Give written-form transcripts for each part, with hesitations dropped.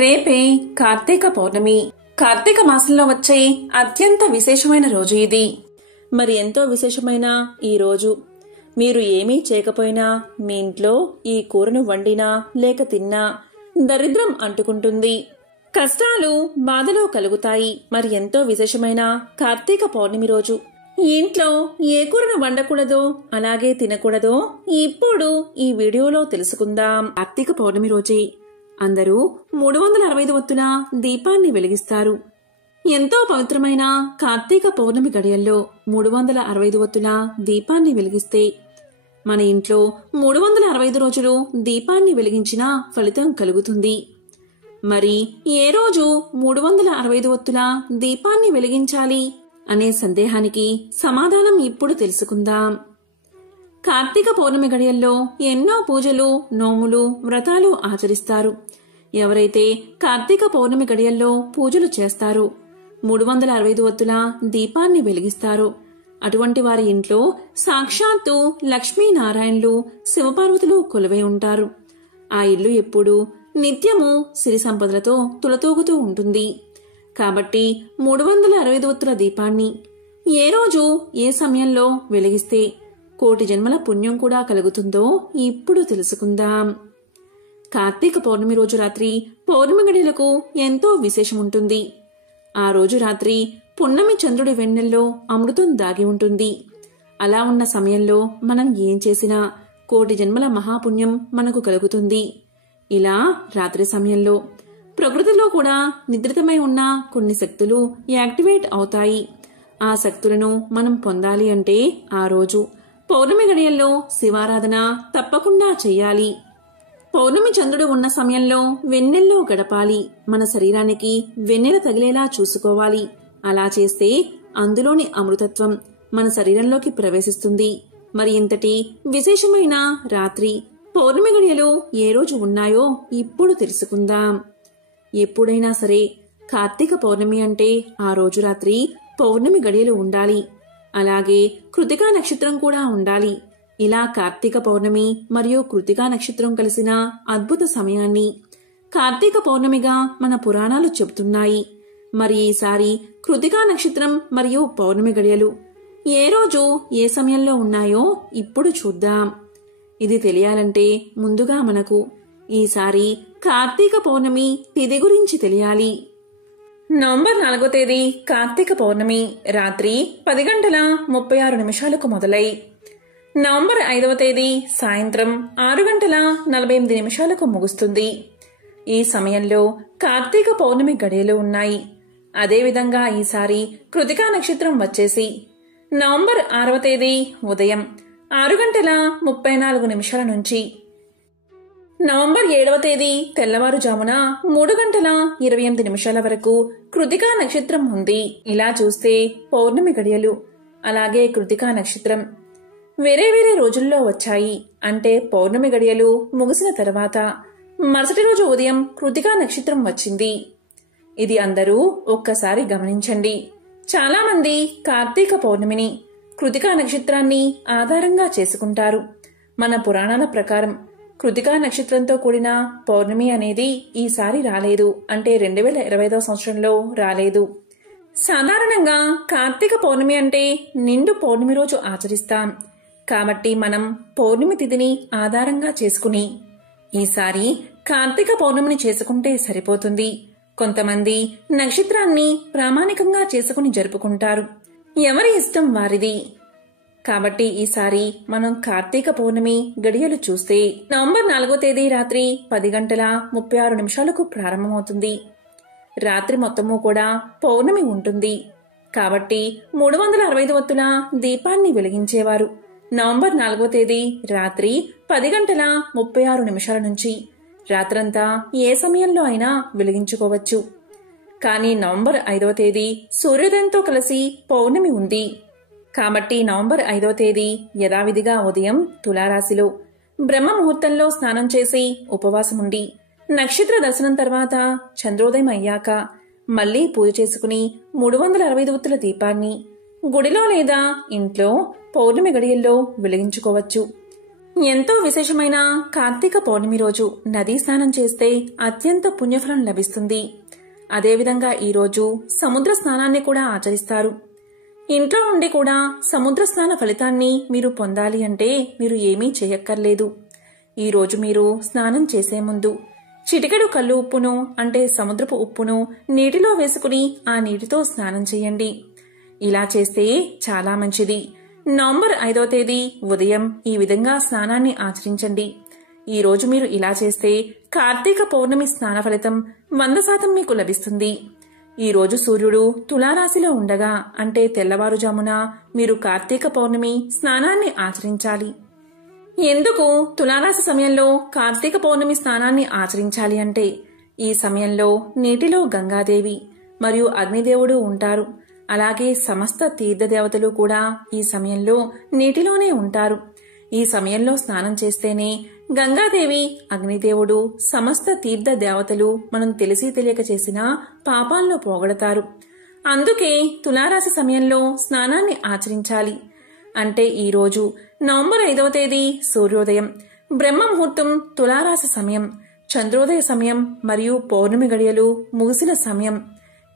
రేపే కార్తీక పౌర్ణమి. కార్తీక మాసంలో వచ్చే అత్యంత విశేషమైన రోజు ఇది. మరి ఎంతో విశేషమైన ఈ రోజు మీరు ఏమీ చేయకపోయినా మీ ఇంట్లో ఈ కూరను వండినా లేక తిన్నా దరిద్రం అంటుకుంటుంది, కష్టాలు బాధలు కలుగుతాయి. మరి ఎంతో విశేషమైన కార్తీక పౌర్ణమి రోజు ఇంట్లో ఏ కూరను వండకూడదో అలాగే తినకూడదో ఇప్పుడు ఈ వీడియోలో తెలుసుకుందాం. కార్తీక పౌర్ణమి రోజే అందరూ 365 ఒత్తుల దీపాన్ని వెలిగిస్తారు. ఎంతో పవిత్రమైన కార్తీక పౌర్ణమి గడియల్లో 365 ఒత్తుల దీపాన్ని వెలిగిస్తే మన ఇంట్లో 365 రోజులు దీపాన్ని వెలిగించిన ఫలితం కలుగుతుంది. మరి ఏ రోజు 365 ఒత్తుల దీపాన్ని వెలిగించాలి అనే సందేహానికి సమాధానం ఇప్పుడు తెలుసుకుందాం. కార్తీక పౌర్ణమి గడియల్లో ఎన్నో పూజలు, నోములు, వ్రతాలు ఆచరిస్తారు. ఎవరైతే కార్తీక పౌర్ణమి గడియల్లో పూజలు చేస్తారో 365 ఒత్తుల దీపాన్ని వెలిగిస్తారో అటువంటి వారి ఇంట్లో సాక్షాత్తు లక్ష్మీనారాయణులు, శివపార్వతులు కొలువై ఉంటారు. ఆ ఇల్లు ఎప్పుడూ నిత్యము సిరి సంపదలతో తులతూగుతూ ఉంటుంది. కాబట్టి 365 ఒత్తుల దీపాన్ని ఏ రోజు ఏ సమయంలో వెలిగిస్తే కోటి జన్మల పుణ్యం కూడా కలుగుతుందో ఇప్పుడు తెలుసుకుందాం. కార్తీక పౌర్ణమి రోజు రాత్రి పౌర్ణమి గడియలకు ఎంతో విశేషం ఉంటుంది. ఆ రోజు రాత్రి పున్నమి చంద్రుడి వెన్నెల్లో అమృతం దాగి ఉంటుంది. అలా ఉన్న సమయంలో మనం ఏం చేసినా కోటి జన్మల మహాపుణ్యం మనకు కలుగుతుంది. ఇలా రాత్రి సమయంలో ప్రకృతిలో కూడా నిద్రితమై ఉన్న కొన్ని శక్తులు యాక్టివేట్ అవుతాయి. ఆ శక్తులను మనం పొందాలి అంటే ఆ రోజు పౌర్ణమి గడియల్లో శివారాధన తప్పకుండా చెయ్యాలి. పౌర్ణమి చంద్రుడు ఉన్న సమయంలో వెన్నెల్లో గడపాలి. మన శరీరానికి వెన్నెల తగిలేలా చూసుకోవాలి. అలా చేస్తే అందులోని అమృతత్వం మన శరీరంలోకి ప్రవేశిస్తుంది. మరి ఇంతటి విశేషమైన రాత్రి పౌర్ణమి గడియలు ఏ రోజు ఉన్నాయో ఇప్పుడు తెలుసుకుందాం. ఎప్పుడైనా సరే కార్తీక పౌర్ణమి అంటే ఆ రోజు రాత్రి పౌర్ణమి గడియలు ఉండాలి. అలాగే కృతికా నక్షత్రం కూడా ఉండాలి. ఇలా కార్తీక పౌర్ణమి మరియు కృతికా నక్షత్రం కలిసిన అద్భుత సమయాన్ని కార్తీక పౌర్ణమిగా మన పురాణాలు చెబుతున్నాయి. మరి ఈసారి కృతికా నక్షత్రం మరియు పౌర్ణమి గడియలు ఏ రోజు ఏ సమయంలో ఉన్నాయో ఇప్పుడు చూద్దాం. ఇది తెలియాలంటే ముందుగా మనకు ఈసారి కార్తీక పౌర్ణమి తిథి గురించి తెలియాలి. నవంబర్ 4వ తేదీ కార్తీక పౌర్ణమి రాత్రి 10:36 మొదలై నవంబర్ 5వ తేదీ సాయంత్రం 6:48 ముగుస్తుంది. ఈ సమయంలో కార్తీక పౌర్ణమి గడియలు ఉన్నాయి. అదేవిధంగా ఈసారి కృతికా నక్షత్రం వచ్చేసి నవంబర్ 6వ తేదీ ఉదయం 6:34 నుంచి నవంబర్ 7వ తేదీ తెల్లవారుజామున 3:28 వరకు కృతికా నక్షత్రం ఉంది. ఇలా చూస్తే పౌర్ణమి గడియలు అలాగే కృతికా నక్షత్రం వేరే వేరే రోజుల్లో వచ్చాయి. అంటే పౌర్ణమి గడియలు ముగిసిన తర్వాత మరుసటి రోజు ఉదయం కృతికా నక్షత్రం వచ్చింది. ఇది అందరూ ఒక్కసారి గమనించండి. చాలా మంది కార్తీక పౌర్ణమిని కృతికా నక్షత్రాన్ని ఆధారంగా చేసుకుంటారు. మన పురాణాల ప్రకారం కృతికా నక్షత్రంతో కూడిన పౌర్ణమి అనేది ఈసారి రాలేదు. అంటే 2025వ సంవత్సరంలో రాలేదు. సాధారణంగా కార్తీక పౌర్ణమి అంటే నిండు పౌర్ణమి రోజు ఆచరిస్తాం. కాబట్టి మనం పౌర్ణమి తిథిని ఆధారంగా చేసుకుని ఈసారి కార్తీక పౌర్ణమిని చేసుకుంటే సరిపోతుంది. కొంతమంది నక్షత్రాన్ని ప్రామాణికంగా చేసుకుని జరుపుకుంటారు. ఎవరి ఇష్టం వారిది. కాబట్టి ఈసారి మనం కార్తీక పౌర్ణమి గడియలు చూస్తే నవంబర్ 4వ తేదీ రాత్రి 10:36 ప్రారంభమవుతుంది. రాత్రి మొత్తము కూడా పౌర్ణమి ఉంటుంది. కాబట్టి 365 ఒత్తుల దీపాన్ని వెలిగించేవారు నవంబర్ 4వ తేదీ రాత్రి 10:36 నుంచి రాత్రంతా ఏ సమయంలో అయినా వెలిగించుకోవచ్చు. కానీ నవంబర్ 5వ తేదీ సూర్యోదయంతో కలిసి పౌర్ణమి ఉంది. కాబట్టి నవంబర్ 5వ తేదీ యథావిధిగా ఉదయం తులారాశిలో బ్రహ్మ ముహూర్తంలో స్నానం చేసి ఉపవాసముండి నక్షత్ర దర్శనం తర్వాత చంద్రోదయం అయ్యాక మళ్లీ పూజ చేసుకుని 365 ఒత్తుల దీపాన్ని గుడిలో లేదా ఇంట్లో పౌర్ణమి గడియల్లో వెలిగించుకోవచ్చు. ఎంతో విశేషమైన కార్తీక పౌర్ణమి రోజు నదీ స్నానం చేస్తే అత్యంత పుణ్యఫలం లభిస్తుంది. అదేవిధంగా ఈరోజు సముద్ర స్నానాన్ని కూడా ఆచరిస్తారు. ఇంట్లో ఉండి కూడా సముద్ర స్నాన ఫలితాన్ని మీరు పొందాలి అంటే మీరు ఏమీ చేయక్కర్లేదు. ఈరోజు మీరు స్నానం చేసే ముందు చిటికెడు కల్లు ఉప్పును అంటే సముద్రపు ఉప్పును నీటిలో వేసుకుని ఆ నీటితో స్నానం చేయండి. ఇలా చేస్తే చాలా మంచిది. నవంబర్ 5వ తేదీ ఉదయం ఈ విధంగా స్నానాన్ని ఆచరించండి. ఈ రోజు మీరు ఇలా చేస్తే కార్తీక పౌర్ణమి స్నాన ఫలితం 100% మీకు లభిస్తుంది. ఈ రోజు సూర్యుడు తులారాశిలో ఉండగా అంటే తెల్లవారుజామున మీరు కార్తీక పౌర్ణమి స్నానాన్ని ఆచరించాలి. ఎందుకు తులారాశి సమయంలో కార్తీక పౌర్ణమి స్నానాన్ని ఆచరించాలి అంటే ఈ సమయంలో నీటిలో గంగాదేవి మరియు అగ్నిదేవుడు ఉంటారు. అలాగే సమస్త తీర్థదేవతలు కూడా ఈ సమయంలో నీటిలోనే ఉంటారు. ఈ సమయంలో స్నానం చేస్తేనే గంగాదేవి, అగ్నిదేవుడు, సమస్త తీర్థ దేవతలు మనం తెలిసి తెలియక చేసిన పాపాలను పోగొడతారు. అందుకే తులారాశి సమయంలో స్నానాన్ని ఆచరించాలి. అంటే ఈ రోజు నవంబర్ 5వ తేదీ సూర్యోదయం, బ్రహ్మ ముహూర్తం, తులారాశి సమయం, చంద్రోదయ సమయం మరియు పౌర్ణమి గడియలు ముగిసిన సమయం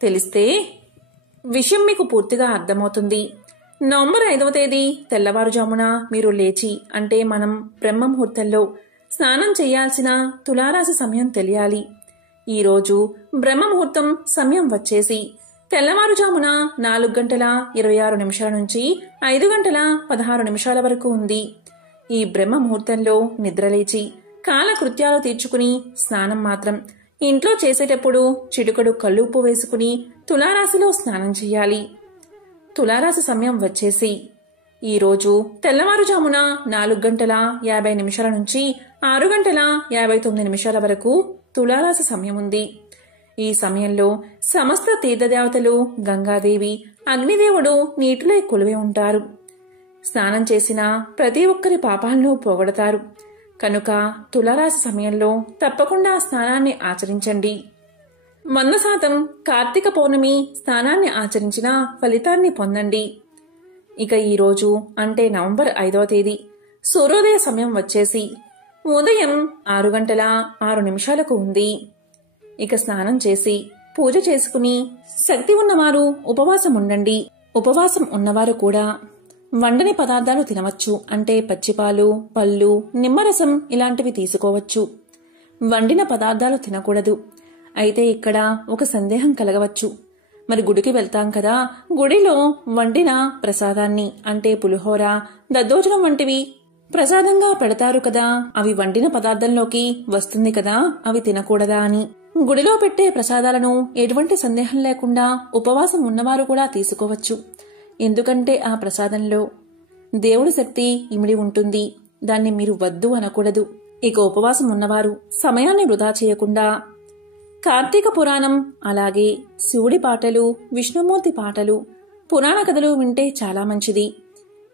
తెలిస్తే విషయం మీకు పూర్తిగా అర్థమవుతుంది. నవంబర్ 5వ తేదీ తెల్లవారుజామున మీరు లేచి అంటే మనం బ్రహ్మ ముహూర్తంలో స్నానం చేయాల్సిన తులారాశి సమయం తెలియాలి. ఈరోజు బ్రహ్మ ముహూర్తం సమయం వచ్చేసి తెల్లవారుజామున 4:26 నుంచి 5:16 వరకు ఉంది. ఈ బ్రహ్మ ముహూర్తంలో నిద్రలేచి కాలకృత్యాలు తీర్చుకుని స్నానం మాత్రం ఇంట్లో చేసేటప్పుడు చిటికెడు కల్లుప్పు వేసుకుని తులారాశిలో స్నానం చేయాలి. తులారాశి సమయం వచ్చేసి ఈరోజు తెల్లవారుజామున 4:50 నుంచి 6:59 వరకు తులారాశి సమయం ఉంది. ఈ సమయంలో సమస్త తీర్థదేవతలు, గంగాదేవి, అగ్నిదేవుడు నీటిలో కొలువై ఉంటారు. స్నానం చేసిన ప్రతి ఒక్కరి పాపాలను పోగొడతారు. కనుక తులారాశి సమయంలో తప్పకుండా స్నానాన్ని ఆచరించండి. 100% కార్తీక పౌర్ణమి స్నానాన్ని ఆచరించిన ఫలితాన్ని పొందండి. ఇక ఈరోజు అంటే నవంబర్ 5వ తేదీ సూర్యోదయ సమయం వచ్చేసి ఉదయం 6:06 ఉంది. ఇక స్నానం చేసి పూజ చేసుకుని శక్తి ఉన్నవారు ఉపవాసం ఉండండి. ఉపవాసం ఉన్నవారు కూడా వండని పదార్థాలు తినవచ్చు. అంటే పచ్చిపాలు, పళ్ళు, నిమ్మరసం ఇలాంటివి తీసుకోవచ్చు. వండిన పదార్థాలు తినకూడదు. అయితే ఇక్కడ ఒక సందేహం కలగవచ్చు. మరి గుడికి వెళ్తాం కదా, గుడిలో వండిన ప్రసాదాన్ని అంటే పులిహోర, దద్దోజనం వంటివి ప్రసాదంగా పెడతారు కదా, అవి వండిన పదార్థంలోకి వస్తుంది కదా, అవి తినకూడదా అని. గుడిలో పెట్టే ప్రసాదాలను ఎటువంటి సందేహం లేకుండా ఉపవాసం ఉన్నవారు కూడా తీసుకోవచ్చు. ఎందుకంటే ఆ ప్రసాదంలో దేవుడి శక్తి ఇమిడి ఉంటుంది. దాన్ని మీరు వద్దు అనకూడదు. ఇక ఉపవాసం ఉన్నవారు సమయాన్ని వృధా చేయకుండా కార్తీక పురాణం, అలాగే శివుడి పాటలు, విష్ణుమూర్తి పాటలు, పురాణ కథలు వింటే చాలా మంచిది.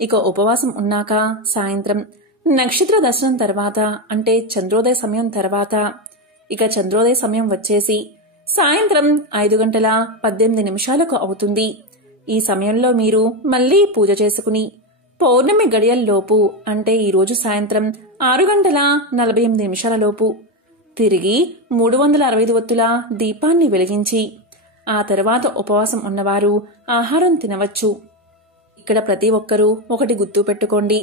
ఇక ఉపవాసం ఉన్నాక సాయంత్రం నక్షత్ర దర్శనం తర్వాత అంటే చంద్రోదయ సమయం తర్వాత, ఇక చంద్రోదయ సమయం వచ్చేసి సాయంత్రం 5:18 అవుతుంది. ఈ సమయంలో మీరు మళ్లీ పూజ చేసుకుని పౌర్ణమి గడియల్లోపు అంటే ఈరోజు సాయంత్రం 6:48 తిరిగి 365 ఒత్తుల దీపాన్ని వెలిగించి ఆ తర్వాత ఉపవాసం ఉన్నవారు ఆహారం తినవచ్చు. ఇక్కడ ప్రతి ఒక్కరూ ఒకటి గుర్తు పెట్టుకోండి.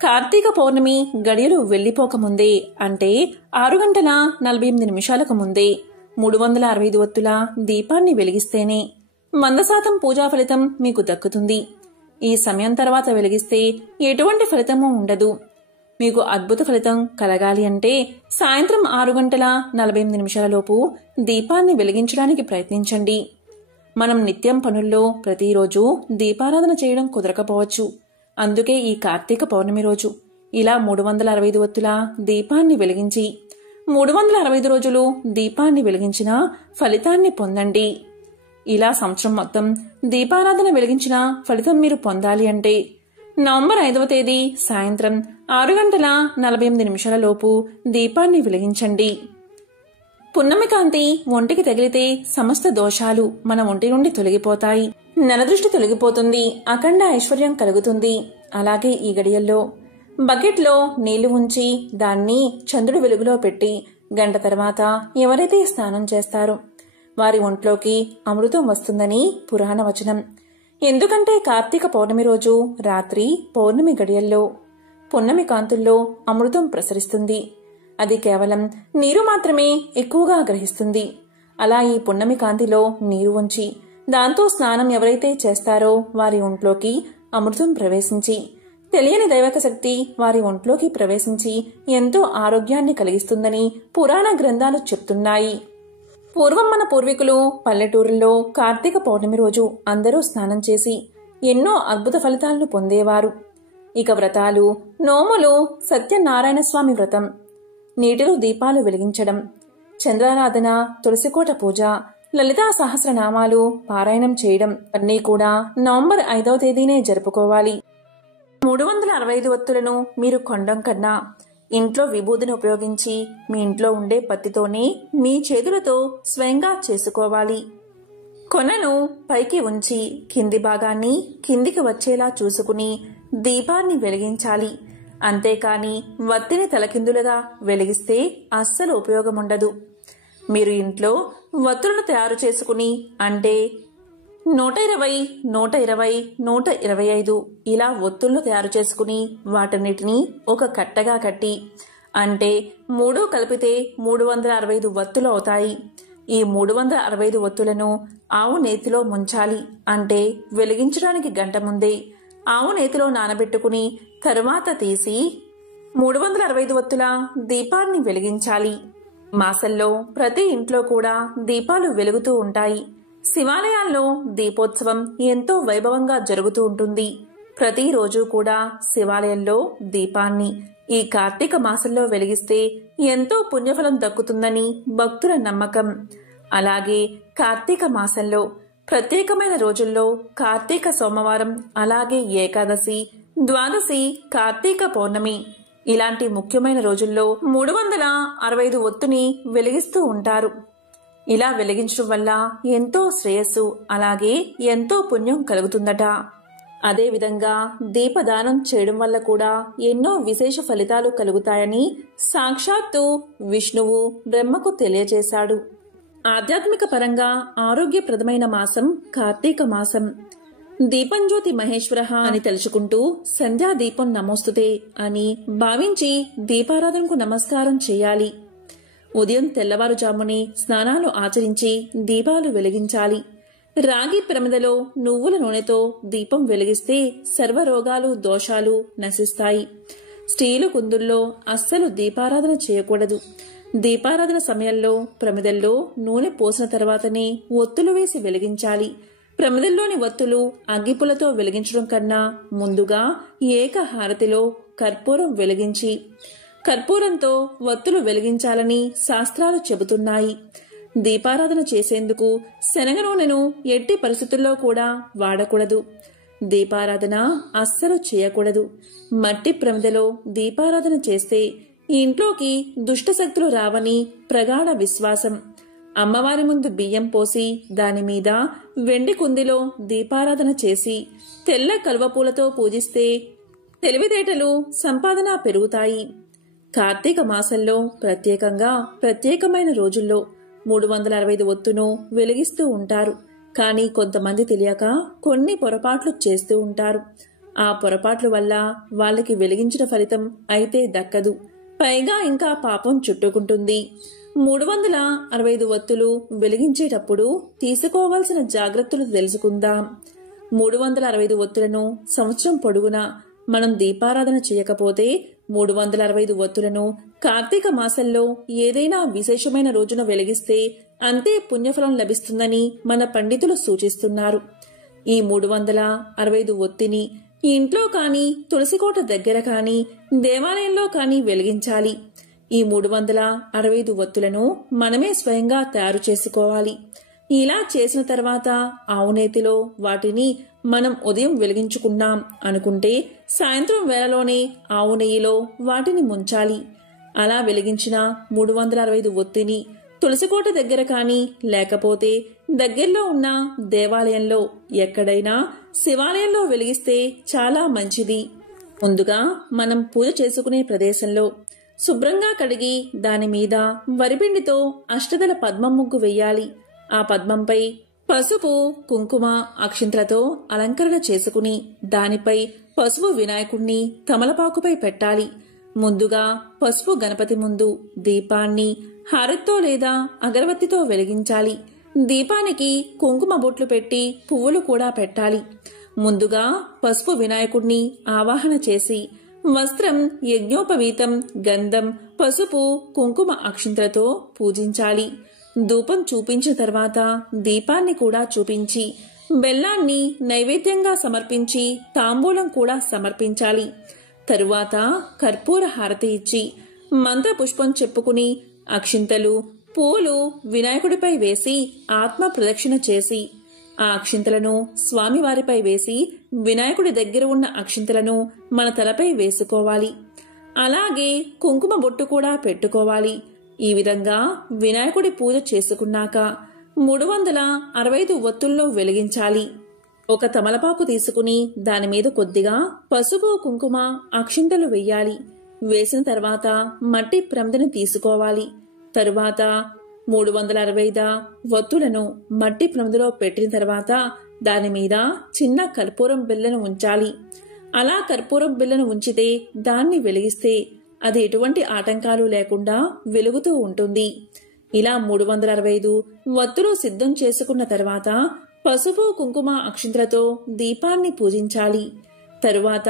కార్తీక పౌర్ణమి గడియలు వెళ్లిపోకముందే అంటే 6:48 ముందే 365 ఒత్తుల దీపాన్ని వెలిగిస్తేనే 100% పూజా ఫలితం మీకు దక్కుతుంది. ఈ సమయం తర్వాత వెలిగిస్తే ఎటువంటి ఫలితమూ ఉండదు. మీకు అద్భుత ఫలితం కలగాలి అంటే సాయంత్రం 6:48 దీపాన్ని వెలిగించడానికి ప్రయత్నించండి. మనం నిత్యం పనుల్లో ప్రతిరోజు దీపారాధన చేయడం కుదరకపోవచ్చు. అందుకే ఈ కార్తీక పౌర్ణమి రోజు ఇలా 365 ఒత్తుల దీపాన్ని వెలిగించి 365 రోజులు దీపాన్ని వెలిగించిన ఫలితాన్ని పొందండి. ఇలా సంవత్సరం మొత్తం దీపారాధన వెలిగించిన ఫలితం మీరు పొందాలి అంటే నవంబర్ 5వ తేదీ సాయంత్రం 6:48 దీపాన్ని వెలిగించండి. పున్నమి కాంతి ఒంటికి తగిలితే సమస్త దోషాలు మన ఒంటి నుండి తొలగిపోతాయి. నరదృష్టి తొలగిపోతుంది. అఖండ ఐశ్వర్యం కలుగుతుంది. అలాగే ఈ గడియల్లో బకెట్లో నీళ్లు ఉంచి దాన్ని చంద్రుడి వెలుగులో పెట్టి గంట తర్వాత ఎవరైతే స్నానం చేస్తారో వారి ఒంట్లోకి అమృతం వస్తుందని పురాణ వచనం. ఎందుకంటే కార్తీక పౌర్ణమి రోజు రాత్రి పౌర్ణమి గడియల్లో పున్నమి కాంతుల్లో అమృతం ప్రసరిస్తుంది. అది కేవలం నీరు మాత్రమే ఎక్కువగా గ్రహిస్తుంది. అలా ఈ పున్నమి కాంతిలో నీరు ఉంచి దాంతో స్నానం ఎవరైతే చేస్తారో వారి ఒంట్లోకి అమృతం ప్రవేశించి తెలియని దైవక శక్తి వారి ఒంట్లోకి ప్రవేశించి ఎంతో ఆరోగ్యాన్ని కలిగిస్తుందని పురాణ గ్రంథాలు చెప్తున్నాయి. పూర్వం మన పూర్వీకులు పల్లెటూరుల్లో కార్తీక పౌర్ణమి రోజు అందరూ స్నానం చేసి ఎన్నో అద్భుత ఫలితాలను పొందేవారు. ఇక వ్రతాలు, నోములు, సత్యనారాయణ స్వామి వ్రతం, నీటిలో దీపాలు వెలిగించడం, చంద్రారాధన, తులసికోట పూజ, లలితా సహస్రనామాలు పారాయణం చేయడం అన్నీ కూడా నవంబర్ 5వ తేదీనే జరుపుకోవాలి. 365 ఒత్తులను మీరు కొండం కన్నా ఇంట్లో విభూదిని ఉపయోగించి మీ ఇంట్లో ఉండే పత్తితోనే మీ చేతులతో స్వయంగా చేసుకోవాలి. కొనను పైకి ఉంచి కింది భాగాన్ని కిందికి వచ్చేలా చూసుకుని దీపాన్ని వెలిగించాలి. అంతేకాని వత్తిని తలకిందులుగా వెలిగిస్తే అస్సలు ఉపయోగముండదు. మీరు ఇంట్లో వత్తులను తయారు చేసుకుని అంటే 120, 120, 125 ఇలా ఒత్తులను తయారు చేసుకుని వాటన్నిటినీ ఒక కట్టగా కట్టి అంటే 3 కలిపితే 365 వత్తులు అవుతాయి. ఈ 365 ఒత్తులను ఆవు నేతిలో ముంచాలి. అంటే వెలిగించడానికి గంట ముందే ఆవు నేతిలో నానబెట్టుకుని తరువాత తీసి 365 ఒత్తుల దీపాన్ని వెలిగించాలి. మాసంలో ప్రతి ఇంట్లో కూడా దీపాలు వెలుగుతూ ఉంటాయి. శివాలయాల్లో దీపోత్సవం ఎంతో వైభవంగా జరుగుతూ ఉంటుంది. ప్రతిరోజు కూడా శివాలయంలో దీపాన్ని ఈ కార్తీక మాసంలో వెలిగిస్తే ఎంతో పుణ్యఫలం దక్కుతుందని భక్తుల నమ్మకం. అలాగే కార్తీక మాసంలో ప్రత్యేకమైన రోజుల్లో కార్తీక సోమవారం, అలాగే ఏకాదశి, ద్వాదశి, కార్తీక పౌర్ణమి ఇలాంటి ముఖ్యమైన రోజుల్లో 365 ఒత్తుని వెలిగిస్తూ ఉంటారు. ఇలా వెలిగించడం వల్ల ఎంతో శ్రేయస్సు, అలాగే ఎంతో పుణ్యం కలుగుతుందట. అదేవిధంగా దీపదానం చేయడం వల్ల కూడా ఎన్నో విశేష ఫలితాలు కలుగుతాయని సాక్షాత్తు విష్ణువు బ్రహ్మకు తెలియజేశాడు. ఆధ్యాత్మిక పరంగా ఆరోగ్యప్రదమైన మాసం కార్తీక మాసం. దీపంజ్యోతి మహేశ్వరః అని తలుచుకుంటూ సంధ్యా దీపం నమోస్తుతే అని భావించి దీపారాధనకు నమస్కారం చేయాలి. ఉదయం తెల్లవారుజామునే స్నానాలు ఆచరించి దీపాలు వెలిగించాలి. రాగి ప్రమిదలో నువ్వుల నూనెతో దీపం వెలిగిస్తే సర్వరోగాలు, దోషాలు నశిస్తాయి. స్టీలు కుందుల్లో అస్సలు దీపారాధన చేయకూడదు. దీపారాధన సమయంలో ప్రమిదల్లో నూనె పోసిన తర్వాతనే ఒత్తులు వేసి వెలిగించాలి. ప్రమిదల్లోని ఒత్తులు అగ్గిపులతో వెలిగించడం కన్నా ముందుగా ఏకహారతిలో కర్పూరం వెలిగించి కర్పూరంతో ఒత్తులు వెలిగించాలని శాస్త్రాలు చెబుతున్నాయి. దీపారాధన చేసేందుకు శనగ నూనెను ఎట్టి పరిస్థితుల్లో కూడా వాడకూడదు. దీపారాధన అస్సలు చేయకూడదు. మట్టి ప్రమిదలో దీపారాధన చేస్తే ఇంట్లోకి దుష్టశక్తులు రావని ప్రగాఢ విశ్వాసం. అమ్మవారి ముందు బియ్యం పోసి దానిమీద వెండి కుందిలో దీపారాధన చేసి తెల్ల కలువపూలతో పూజిస్తే తెలివితేటలు, సంపాదన పెరుగుతాయి. కార్తీక మాసంలో ప్రత్యేకమైన రోజుల్లో 365 ఒత్తును వెలిగిస్తూ ఉంటారు. కానీ కొంతమంది తెలియక కొన్ని పొరపాట్లు చేస్తూ ఉంటారు. ఆ పొరపాట్ల వల్ల వాళ్ళకి వెలిగించిన ఫలితం అయితే దక్కదు, పైగా ఇంకా పాపం చుట్టుకుంటుంది. 365 ఒత్తులు వెలిగించేటప్పుడు తీసుకోవాల్సిన జాగ్రత్తలు తెలుసుకుందాం. 365 ఒత్తులను సంవత్సరం పొడుగునా మనం దీపారాధన చేయకపోతే 365 ఒత్తులను కార్తీక మాసంలో ఏదైనా విశేషమైన రోజున వెలిగిస్తే అంతే పుణ్యఫలం లభిస్తుందని మన పండితులు సూచిస్తున్నారు. ఈ 365 ఒత్తిని ఇంట్లో కానీ, తులసికోట దగ్గర కానీ, దేవాలయంలో కానీ వెలిగించాలి. ఈ 365 ఒత్తులను మనమే స్వయంగా తయారు చేసుకోవాలి. ఇలా చేసిన తర్వాత ఆవు నేతిలో వాటిని మనం ఉదయం వెలిగించుకున్నాం అనుకుంటే సాయంత్రం వేళలోనే ఆవు నెయ్యిలో వాటిని ముంచాలి. అలా వెలిగించిన 365 ఒత్తిని తులసికోట దగ్గర కానీ, లేకపోతే దగ్గరలో ఉన్న దేవాలయంలో, ఎక్కడైనా శివాలయంలో వెలిగిస్తే చాలా మంచిది. ముందుగా మనం పూజ చేసుకునే ప్రదేశంలో శుభ్రంగా కడిగి దాని మీద వరిపిండితో అష్టదళ పద్మం ముగ్గు వెయ్యాలి. ఆ పద్మంపై పసుపు, కుంకుమ, అక్షింతలతో అలంకరణ చేసుకుని దానిపై పసుపు వినాయకుణ్ణి తమలపాకుపై పెట్టాలి. ముందుగా పసుపు గణపతి ముందు దీపాన్ని హారతితో లేదా అగరబత్తితో వెలిగించాలి. దీపానికి కుంకుమ బొట్లు పెట్టి పువ్వులు కూడా పెట్టాలి. ముందుగా పసుపు వినాయకుణ్ణి ఆవాహన చేసి వస్త్రం, యజ్ఞోపవీతం, గంధం, పసుపు, కుంకుమ, అక్షింతలతో పూజించాలి. ధూపం చూపించిన తర్వాత దీపాన్ని కూడా చూపించి బెల్లాన్ని నైవేద్యంగా సమర్పించి తాంబూలం కూడా సమర్పించాలి. తరువాత కర్పూర హారతి ఇచ్చి మంత్ర పుష్పం చెప్పుకుని అక్షింతలు, పూలు వినాయకుడిపై వేసి ఆత్మ ప్రదక్షిణ చేసి ఆ అక్షింతలను స్వామివారిపై వేసి వినాయకుడి దగ్గర ఉన్న అక్షింతలను మన తలపై వేసుకోవాలి. అలాగే కుంకుమ బొట్టు కూడా పెట్టుకోవాలి. ఈ విధంగా వినాయకుడి పూజ చేసుకున్నాక 365 ఒత్తుల్లో వెలిగించాలి. ఒక తమలపాకు తీసుకుని దానిమీద కొద్దిగా పసుపు, కుంకుమ, అక్షింతలు వెయ్యాలి. వేసిన తర్వాత మట్టి ప్రమిదను తీసుకోవాలి. తరువాత 365 ఒత్తులను మట్టి ప్రమిదలో పెట్టిన తర్వాత దానిమీద చిన్న కర్పూరం బిళ్ళను ఉంచాలి. అలా కర్పూరం బిళ్ళను ఉంచితే దాన్ని వెలిగిస్తే అది ఎటువంటి ఆటంకాలు లేకుండా వెలుగుతూ ఉంటుంది. ఇలా 365 ఒత్తులు సిద్ధం చేసుకున్న తర్వాత పసుపు, కుంకుమ, అక్షింతలతో దీపాన్ని పూజించాలి. తరువాత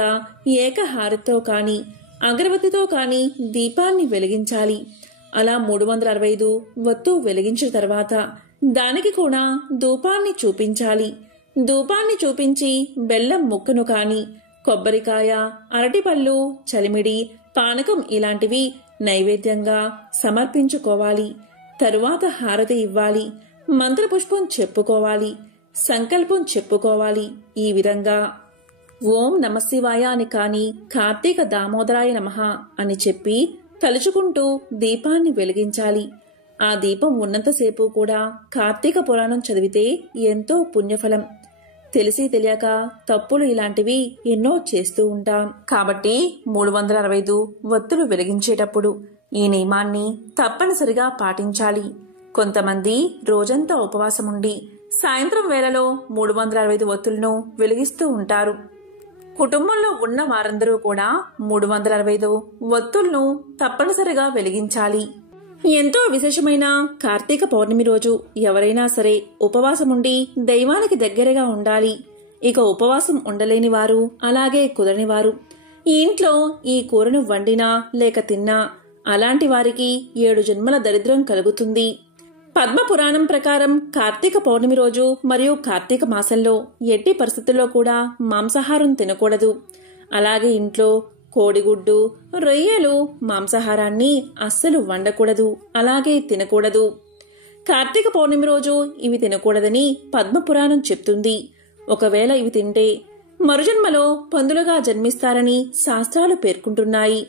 ఏకహారతితో కాని అగరబత్తితో కాని దీపాన్ని వెలిగించాలి. అలా 365 ఒత్తు వెలిగించిన తర్వాత దానికి కూడా ధూపాన్ని చూపించాలి. ధూపాన్ని చూపించి బెల్లం ముక్కను కాని కొబ్బరికాయ, అరటిపళ్ళు, చలిమిడి, పానకం ఇలాంటివి నైవేద్యంగా సమర్పించుకోవాలి. తరువాత హారతి ఇవ్వాలి. మంత్రపుష్పం చెప్పుకోవాలి. సంకల్పం చెప్పుకోవాలి. ఈ విధంగా ఓం నమశివాయ అని కాని కార్తీక దామోదరాయ నమః అని చెప్పి తలుచుకుంటూ దీపాన్ని వెలిగించాలి. ఆ దీపం ఉన్నంతసేపు కూడా కార్తీక పురాణం చదివితే ఎంతో పుణ్యఫలం. తెలిసి తెలియక తప్పులు ఇలాంటివి ఎన్నో చేస్తూ ఉంటాం. కాబట్టి 365 ఒత్తులు వెలిగించేటప్పుడు ఈ నియమాన్ని తప్పనిసరిగా పాటించాలి. కొంతమంది రోజంతా ఉపవాసముండి సాయంత్రం వేళలో 365 ఒత్తులను వెలిగిస్తూ ఉంటారు. కుటుంబంలో ఉన్న వారందరూ కూడా 365 ఒత్తులను తప్పనిసరిగా వెలిగించాలి. ఎంతో విశేషమైన కార్తీక పౌర్ణమి రోజు ఎవరైనా సరే ఉపవాసముండి దైవానికి దగ్గరగా ఉండాలి. ఇక ఉపవాసం ఉండలేని వారు, అలాగే కుదరని వారు ఈ ఇంట్లో ఈ కూరను వండినా లేక తిన్నా అలాంటి వారికి 7 జన్మల దరిద్రం కలుగుతుంది. పద్మ పురాణం ప్రకారం కార్తీక పౌర్ణమి రోజు మరియు కార్తీక మాసంలో ఎట్టి పరిస్థితుల్లో కూడా మాంసాహారం తినకూడదు. అలాగే ఇంట్లో కోడిగుడ్డు, రొయ్యలు, మాంసాహారాన్ని అస్సలు వండకూడదు, అలాగే తినకూడదు. కార్తీక పౌర్ణమి రోజు ఇవి తినకూడదని పద్మపురాణం చెప్తుంది. ఒకవేళ ఇవి తింటే మరుజన్మలో పందులుగా జన్మిస్తారని శాస్త్రాలు పేర్కొంటున్నాయి.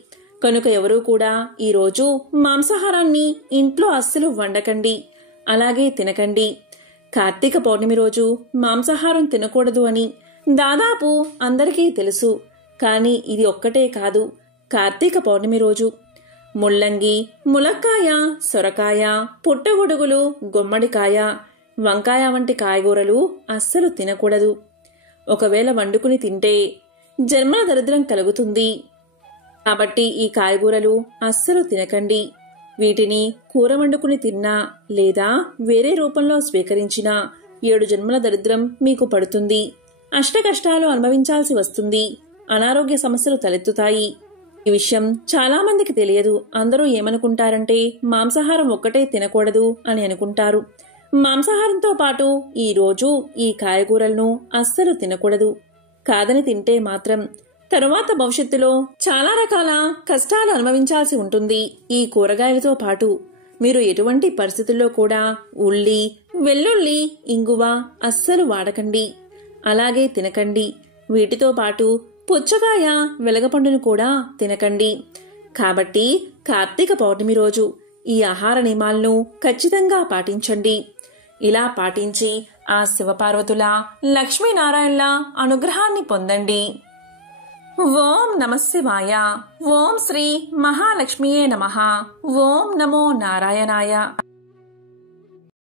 కనుక ఎవరూ కూడా ఈ రోజు మాంసాహారాన్ని ఇంట్లో అస్సలు వండకండి, అలాగే తినకండి. కార్తీక పౌర్ణమి రోజు మాంసాహారం తినకూడదు అని దాదాపు అందరికీ తెలుసు. కానీ ఇది ఒక్కటే కాదు. కార్తీక పౌర్ణమి రోజు ముల్లంగి, ములక్కాయ, సొరకాయ, పుట్టగొడుగులు, గుమ్మడికాయ, వంకాయ వంటి కాయగూరలు అస్సలు తినకూడదు. ఒకవేళ వండుకుని తింటే జన్మల దరిద్రం కలుగుతుంది. కాబట్టి ఈ కాయగూరలు అస్సలు తినకండి. వీటిని కూర వండుకుని తిన్నా లేదా వేరే రూపంలో స్వీకరించినా 7 జన్మల దరిద్రం మీకు పడుతుంది. అష్టకష్టాలు అనుభవించాల్సి వస్తుంది. అనారోగ్య సమస్యలు తలెత్తుతాయి. ఈ విషయం చాలా మందికి తెలియదు. అందరూ ఏమనుకుంటారంటే మాంసాహారం ఒక్కటే తినకూడదు అని అనుకుంటారు. మాంసాహారంతో పాటు ఈ రోజు ఈ కాయగూరలను అస్సలు తినకూడదు. కాదని తింటే మాత్రం తరువాత భవిష్యత్తులో చాలా రకాల కష్టాలు అనుభవించాల్సి ఉంటుంది. ఈ కూరగాయలతో పాటు మీరు ఎటువంటి పరిస్థితుల్లో కూడా ఉల్లి, వెల్లుల్లి, ఇంగువ అస్సలు వాడకండి, అలాగే తినకండి. వీటితో పాటు పుచ్చకాయ, వెలగపండును కూడా తినకండి. కాబట్టి కార్తీక పౌర్ణమి రోజు ఈ ఆహార నియమాలను ఖచ్చితంగా పాటించండి. ఇలా పాటించి ఆ శివపార్వతుల, లక్ష్మీనారాయణల అనుగ్రహాన్ని పొందండి. ఓం నమః శివాయ. ఓం శ్రీ మహాలక్ష్మియే నమః. ఓం నమో నారాయణాయ.